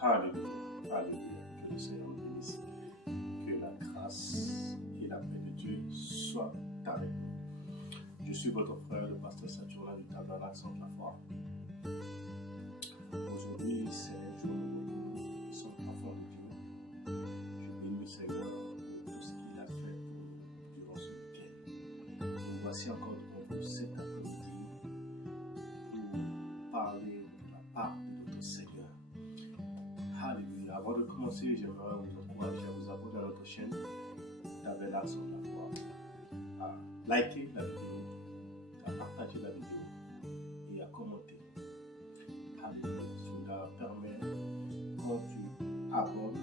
Alléluia, Alléluia. Que le Seigneur nous bénisse. Que la grâce et la paix de Dieu soient avec nous. Je suis votre frère, le pasteur Saturnin du Tabernacle Centre la Foi. Aujourd'hui, c'est un jour où nous sommes enfants de Dieu. Je bénis le Seigneur pour tout ce qu'il a fait pour nous durant ce week-end. Nous voici encore devant vous cet après-midi pour parler de la part de notre Seigneur. Alléluia. Avant de commencer, j'aimerais vous encourager à vous abonner à notre chaîne Tabernacle Centre la Foi, à liker la vidéo, à partager la vidéo et à commenter. Alléluia. Cela permet, quand tu abonnes,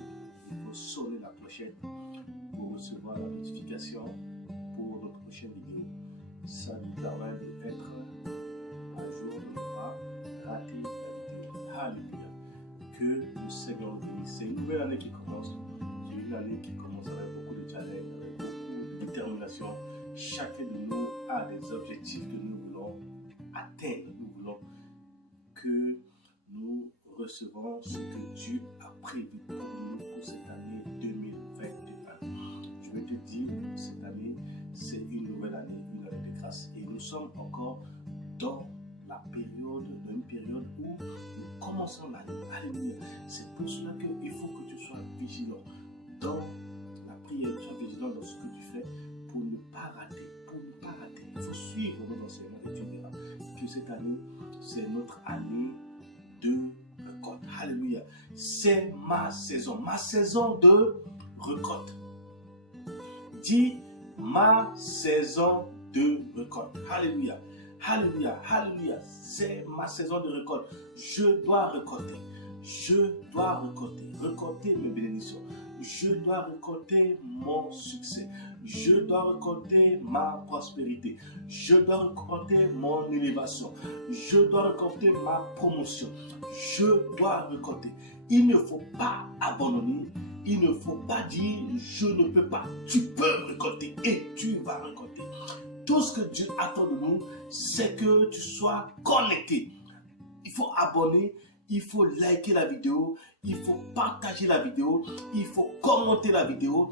il faut sonner la clochette pour recevoir la notification pour notre prochaine vidéo. Ça nous permet d'être à jour, de ne pas rater la vidéo. Alléluia. Que le Seigneur nous bénisse. C'est une nouvelle année qui commence. C'est une année qui commence avec beaucoup de challenges, avec beaucoup de détermination. Chacun de nous a des objectifs que nous voulons atteindre. Nous voulons que nous recevons ce que Dieu a prévu pour nous pour cette année 2021. Je vais te dire, cette année, c'est une nouvelle année, une année de grâce. Et nous sommes encore dans une période où nous commençons l'année. Alléluia. C'est pour cela qu'il faut que tu sois vigilant dans la prière, tu sois vigilant dans ce que tu fais pour ne pas rater. Il faut suivre nos enseignements et tu verras que cette année, c'est notre année de récolte. Alléluia. C'est ma saison de récolte. Dis ma saison de récolte. Alléluia. Alléluia, alléluia, c'est ma saison de récolte. Je dois récolter mes bénédictions. Je dois récolter mon succès. Je dois récolter ma prospérité. Je dois récolter mon élévation. Je dois récolter ma promotion. Je dois récolter. Il ne faut pas abandonner. Il ne faut pas dire je ne peux pas. Tu peux récolter et tu vas récolter. Tout ce que Dieu attend de nous, c'est que tu sois connecté. Il faut abonner, il faut liker la vidéo, il faut partager la vidéo, il faut commenter la vidéo.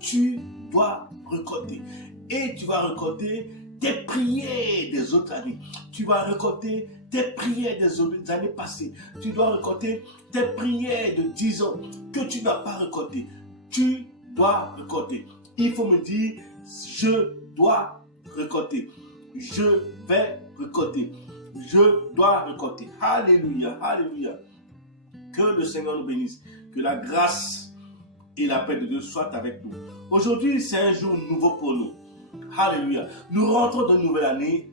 Tu dois récolter. Et tu vas récolter tes prières des autres années. Tu vas récolter tes prières des autres années passées. Tu dois récolter tes prières de 10 ans que tu n'as pas récoltées. Tu dois récolter. Il faut me dire, je dois récolter. Je vais récolter. Je dois récolter. Alléluia. Alléluia. Que le Seigneur nous bénisse. Que la grâce et la paix de Dieu soient avec nous. Aujourd'hui, c'est un jour nouveau pour nous. Alléluia. Nous rentrons dans une nouvelle année.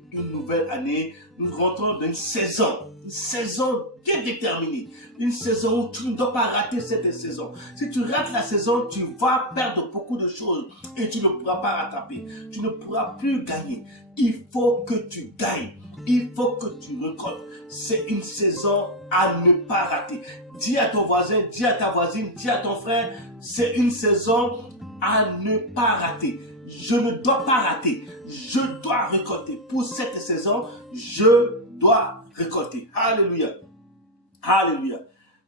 Nous rentrons dans une saison qui est déterminée. Une saison où tu ne dois pas rater cette saison. Si tu rates la saison, tu vas perdre beaucoup de choses et tu ne pourras pas rattraper. Tu ne pourras plus gagner. Il faut que tu gagnes. Il faut que tu récoltes. C'est une saison à ne pas rater. Dis à ton voisin, dis à ta voisine, dis à ton frère, c'est une saison à ne pas rater. Je ne dois pas rater. Je dois récolter. Pour cette saison, je dois récolter. Alléluia. Alléluia.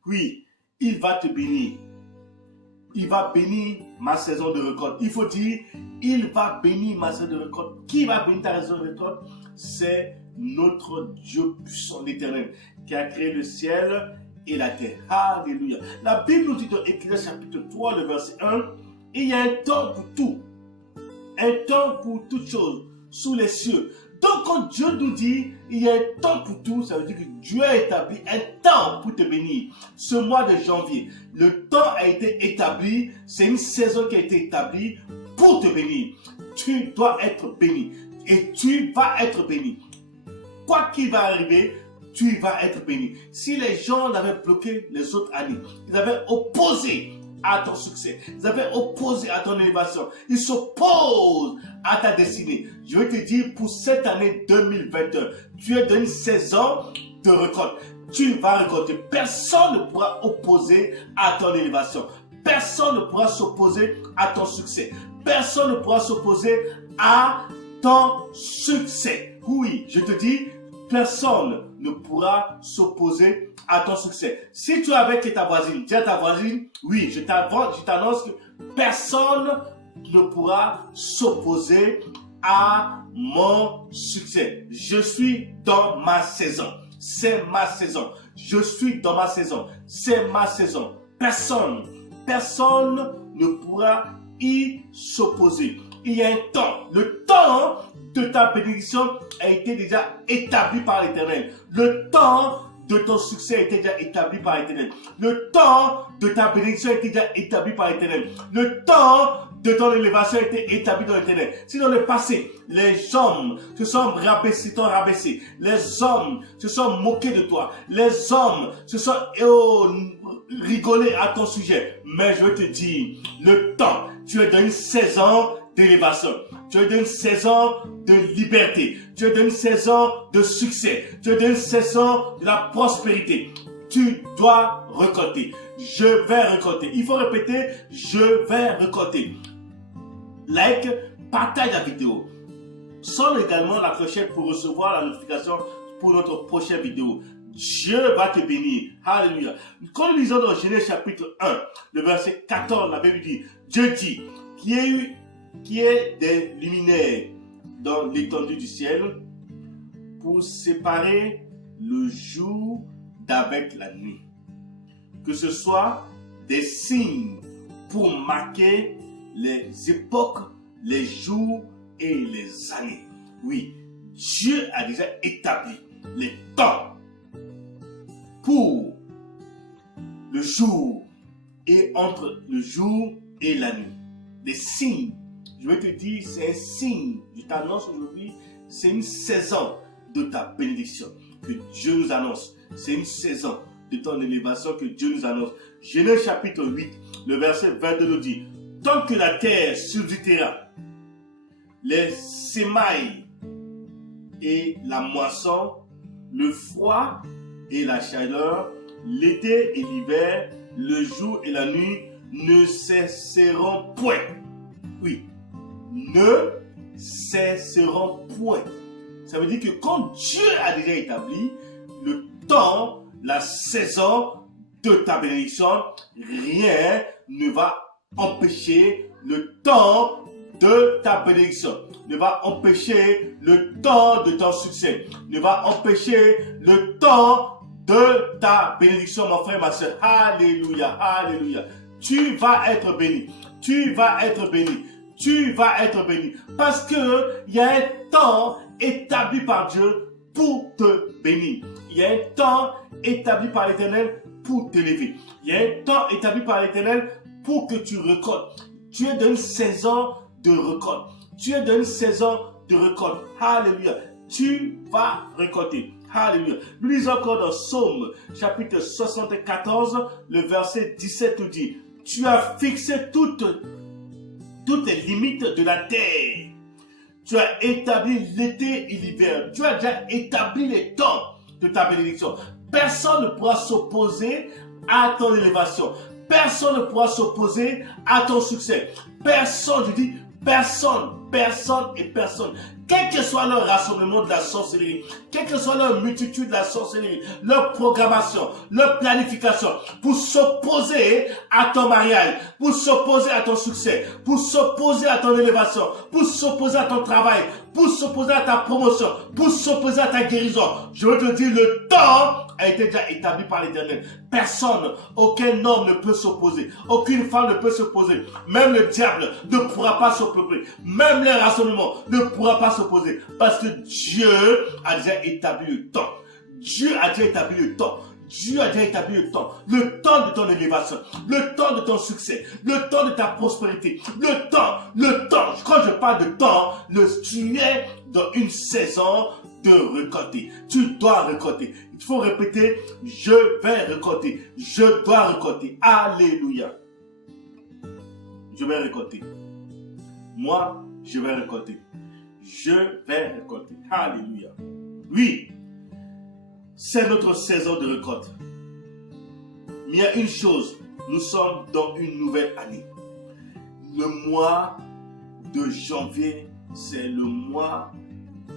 Oui, il va te bénir. Il va bénir ma saison de récolte. Il faut dire, il va bénir ma saison de récolte. Qui va bénir ta saison de récolte? C'est notre Dieu puissant, l'Éternel, qui a créé le ciel et la terre. Alléluia. La Bible nous dit dans Ecclésiaste chapitre 3, le verset 1, il y a un temps pour tout. Un temps pour toutes choses sous les cieux. Donc quand Dieu nous dit il y a un temps pour tout, ça veut dire que Dieu a établi un temps pour te bénir. Ce mois de janvier, le temps a été établi, c'est une saison qui a été établie pour te bénir. Tu dois être béni et tu vas être béni. Quoi qu'il va arriver, tu vas être béni. Si les gens avaient bloqué les autres années, ils avaient opposé à ton succès, ils avaient opposé à ton élévation, ils s'opposent à ta destinée. Je vais te dire, pour cette année 2021, tu es dans une saison de récolte. Tu vas récolter. Personne ne pourra opposer à ton élévation. Personne ne pourra s'opposer à ton succès. Personne ne pourra s'opposer à ton succès. Oui, je te dis, personne ne pourra s'opposer à ton succès. Si tu es avec ta voisine, dis à ta voisine, oui, je t'annonce que personne ne pourra s'opposer à mon succès. Je suis dans ma saison. C'est ma saison. Je suis dans ma saison. C'est ma saison. Personne ne pourra y s'opposer. Il y a un temps. Le temps de ta bénédiction a été déjà établi par l'Éternel. Le temps de ton succès a été déjà établi par l'Éternel. Le temps de ta bénédiction a été déjà établi par l'Éternel. Le temps de ton élévation a été établi dans l'Éternel. Si dans le passé, les hommes se sont rabaissés, les hommes se sont moqués de toi, les hommes se sont rigolés à ton sujet, mais je veux te dire, le temps, tu es dans une saison d'élévation. Tu es dans une saison de liberté. Tu es dans une saison de succès. Tu es dans une saison de la prospérité. Tu dois récolter. Je vais récolter. Il faut répéter, je vais récolter. Like, partage la vidéo. Sonne également la clochette pour recevoir la notification pour notre prochaine vidéo. Dieu va te bénir. Alléluia. Quand nous lisons dans Genèse chapitre 1, le verset 14, la Bible dit, Dieu dit, qui est des luminaires dans l'étendue du ciel pour séparer le jour d'avec la nuit. Que ce soit des signes pour marquer les époques, les jours et les années. Oui, Dieu a déjà établi les temps pour le jour et entre le jour et la nuit. Des signes. Je vais te dire, c'est un signe. Je t'annonce aujourd'hui, c'est une saison de ta bénédiction que Dieu nous annonce. C'est une saison de ton élévation que Dieu nous annonce. Genèse chapitre 8, le verset 22 nous dit, tant que la terre subsistera, les semailles et la moisson, le froid et la chaleur, l'été et l'hiver, le jour et la nuit ne cesseront point. Oui, ne cesseront point. Ça veut dire que quand Dieu a déjà établi le temps, la saison de ta bénédiction, rien ne va empêcher le temps de ta bénédiction, ne va empêcher le temps de ton succès, ne va empêcher le temps de ta bénédiction, mon frère, ma soeur. Alléluia, alléluia. Tu vas être béni, tu vas être béni, tu vas être béni. Parce que il y a un temps établi par Dieu pour te bénir. Il y a un temps établi par l'Éternel pour t'élever. Il y a un temps établi par l'Éternel pour que tu récoltes. Tu es dans une saison de récolte. Tu es dans une saison de récolte. Alléluia. Tu vas récolter. Alléluia. Nous lisons encore dans Psaume chapitre 74, le verset 17 nous dit, tu as fixé toutes les limites de la terre. Tu as établi l'été et l'hiver. Tu as déjà établi les temps de ta bénédiction. Personne ne pourra s'opposer à ton élévation. Personne ne pourra s'opposer à ton succès. Personne, je dis personne, personne et personne. Quel que soit leur rassemblement de la sorcellerie, quelle que soit leur multitude de la sorcellerie, leur programmation, leur planification, pour s'opposer à ton mariage, pour s'opposer à ton succès, pour s'opposer à ton élévation, pour s'opposer à ton travail, pour s'opposer à ta promotion, pour s'opposer à ta guérison. Je veux te dire, le temps a été déjà établi par l'Éternel. Personne, aucun homme ne peut s'opposer. Aucune femme ne peut s'opposer. Même le diable ne pourra pas s'opposer. Même les rassemblements ne pourra pas s'opposer. Parce que Dieu a déjà établi le temps. Dieu a déjà établi le temps. Dieu a déjà établi le temps de ton élévation, le temps de ton succès, le temps de ta prospérité, le temps. Quand je parle de temps, tu es dans une saison de récolter. Tu dois récolter. Il faut répéter, je vais récolter. Je dois récolter. Alléluia. Je vais récolter. Moi, je vais récolter. Je vais récolter. Alléluia. Oui. C'est notre saison de récolte. Mais il y a une chose, nous sommes dans une nouvelle année. Le mois de janvier, c'est le mois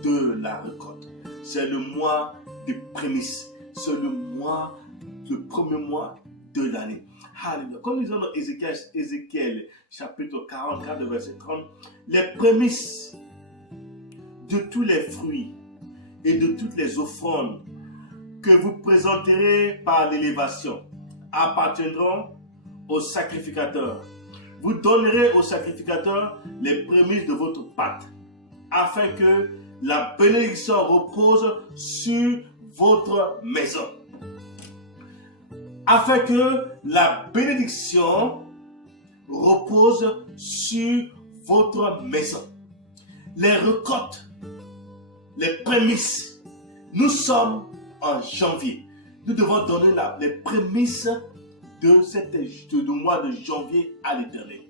de la récolte. C'est le mois des prémices. C'est le mois le premier mois de l'année. Alléluia. Comme nous disons dans Ézéchiel chapitre 44, verset 30, les prémices de tous les fruits et de toutes les offrandes que vous présenterez par l'élévation appartiendront au sacrificateur. Vous donnerez au sacrificateur les prémices de votre pâte, afin que la bénédiction repose sur votre maison. Afin que la bénédiction repose sur votre maison. Les récoltes, les prémices. Nous sommes en janvier. Nous devons donner les prémices du mois de janvier à l'Éternel.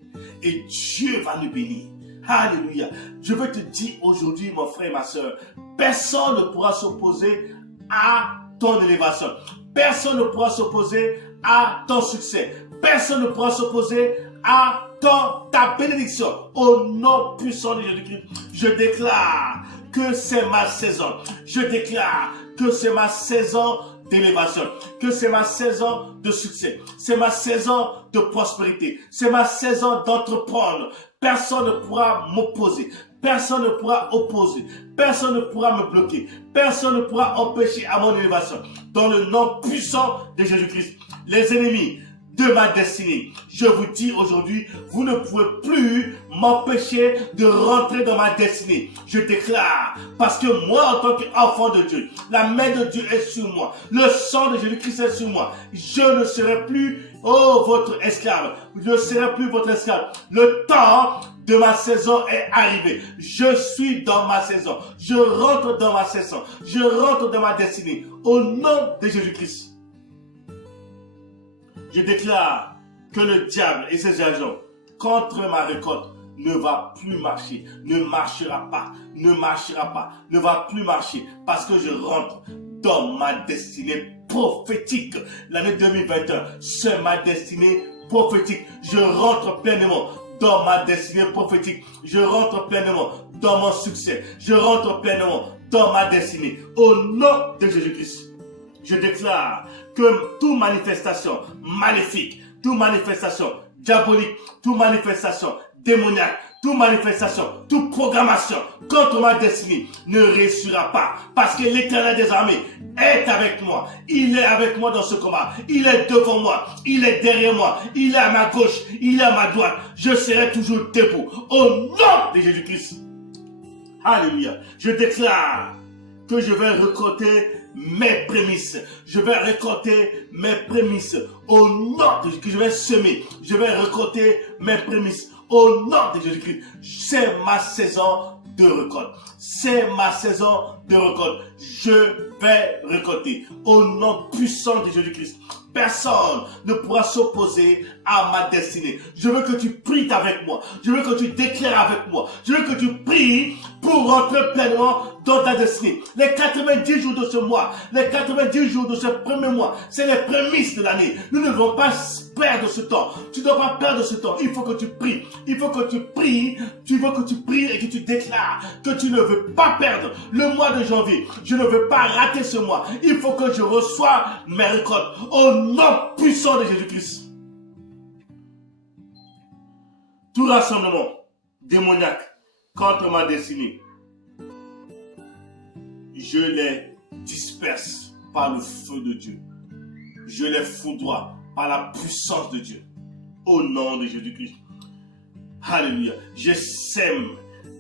Et Dieu va nous bénir. Alléluia. Je veux te dire aujourd'hui, mon frère et ma soeur, personne ne pourra s'opposer à ton élévation. Personne ne pourra s'opposer à ton succès. Personne ne pourra s'opposer à ta bénédiction. Au nom puissant de Jésus-Christ, je déclare que c'est ma saison. Je déclare que c'est ma saison d'élévation, que c'est ma saison de succès, c'est ma saison de prospérité, c'est ma saison d'entreprendre. Personne ne pourra m'opposer, personne ne pourra opposer, personne ne pourra me bloquer, personne ne pourra empêcher à mon élévation. Dans le nom puissant de Jésus-Christ, les ennemis de ma destinée, je vous dis aujourd'hui, vous ne pouvez plus m'empêcher de rentrer dans ma destinée. Je déclare, parce que moi, en tant qu'enfant de Dieu, la main de Dieu est sur moi, le sang de Jésus-Christ est sur moi. Je ne serai plus, votre esclave. Je ne serai plus votre esclave. Le temps de ma saison est arrivé. Je suis dans ma saison. Je rentre dans ma saison. Je rentre dans ma destinée. Au nom de Jésus-Christ. Je déclare que le diable et ses agents contre ma récolte ne va plus marcher, ne marchera pas, ne va plus marcher parce que je rentre dans ma destinée prophétique. L'année 2021, c'est ma destinée prophétique. Je rentre pleinement dans ma destinée prophétique. Je rentre pleinement dans mon succès. Je rentre pleinement dans ma destinée. Au nom de Jésus-Christ. Je déclare que toute manifestation maléfique, toute manifestation diabolique, toute manifestation démoniaque, toute manifestation, toute programmation contre ma destinée ne réussira pas. Parce que l'Éternel des armées est avec moi. Il est avec moi dans ce combat. Il est devant moi. Il est derrière moi. Il est à ma gauche. Il est à ma droite. Je serai toujours debout. Au nom de Jésus-Christ. Alléluia. Je déclare que je vais récolter mes prémices. Je vais récolter mes prémices. Au nom de Jésus-Christ, je vais semer. Je vais récolter mes prémices. Au nom de Jésus-Christ, c'est ma saison de récolte. C'est ma saison de récolte. Je vais récolter. Au nom puissant de Jésus-Christ. Personne ne pourra s'opposer à ma destinée. Je veux que tu pries avec moi. Je veux que tu déclares avec moi. Je veux que tu pries pour rentrer pleinement dans ta destinée. Les 90 jours de ce mois, les 90 jours de ce premier mois, c'est les prémices de l'année. Nous ne devons pas perdre ce temps. Tu ne dois pas perdre ce temps. Il faut que tu pries. Il faut que tu pries. Tu veux que tu pries et que tu déclares que tu ne veux pas perdre le mois de janvier. Je ne veux pas rater ce mois. Il faut que je reçoive mes récoltes. Au nom puissant de Jésus-Christ. Tout rassemblement démoniaque contre ma destinée, je les disperse par le feu de Dieu. Je les foudroie par la puissance de Dieu. Au nom de Jésus-Christ. Alléluia. Je sème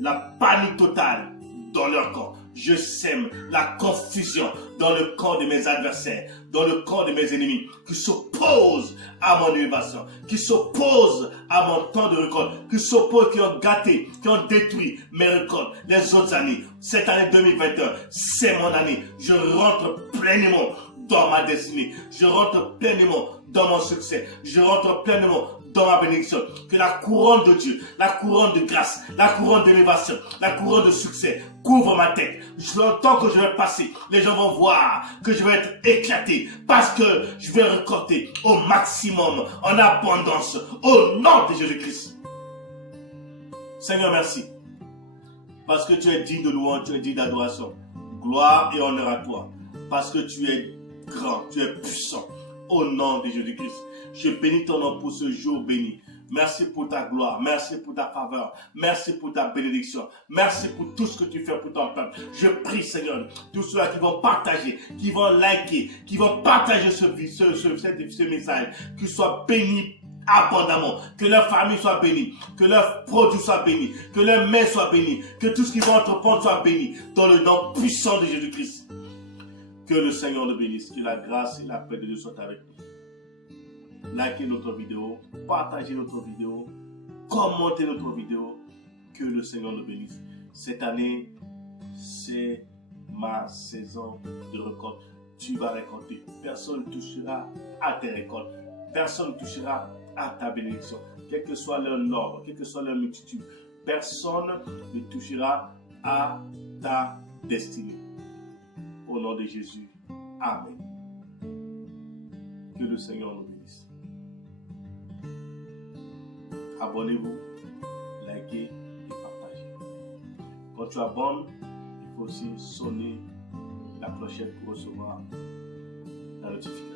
la panique totale dans leur camp. Je sème la confusion dans le camp de mes adversaires, dans le camp de mes ennemis, qui s'opposent à mon élévation, qui s'opposent à mon temps de récolte, qui s'opposent, qui ont gâté, qui ont détruit mes récoltes les autres années. Cette année 2021, c'est mon année. Je rentre pleinement dans ma destinée. Je rentre pleinement dans mon succès. Je rentre pleinement dans ma bénédiction. Que la couronne de Dieu, la couronne de grâce, la couronne d'élévation, la couronne de succès couvre ma tête. Tant que je vais passer, les gens vont voir que je vais être éclaté parce que je vais récolter au maximum, en abondance, au nom de Jésus-Christ. Seigneur, merci. Parce que tu es digne de louange, tu es digne d'adoration. Gloire et honneur à toi. Parce que tu es grand, tu es puissant. Au nom de Jésus-Christ, je bénis ton nom pour ce jour béni. Merci pour ta gloire, merci pour ta faveur, merci pour ta bénédiction, merci pour tout ce que tu fais pour ton peuple. Je prie, Seigneur, tous ceux qui vont partager, qui vont liker, qui vont partager ce message, qu'ils soient bénis abondamment, que leur famille soit bénie, que leurs produits soient bénis, que leurs mains soient bénies, que tout ce qu'ils vont entreprendre soit béni, dans le nom puissant de Jésus-Christ. Que le Seigneur le bénisse, que la grâce et la paix de Dieu soient avec nous. Likez notre vidéo, partagez notre vidéo, commentez notre vidéo, que le Seigneur le bénisse. Cette année, c'est ma saison de récolte. Tu vas récolter. Personne ne touchera à tes récoltes. Personne ne touchera à ta bénédiction. Quel que soit leur nombre, quelle que soit leur multitude, personne ne touchera à ta destinée. Au nom de Jésus. Amen. Que le Seigneur nous bénisse. Abonnez-vous, likez et partagez. Quand tu abonnes, il faut aussi sonner la clochette pour recevoir la notification.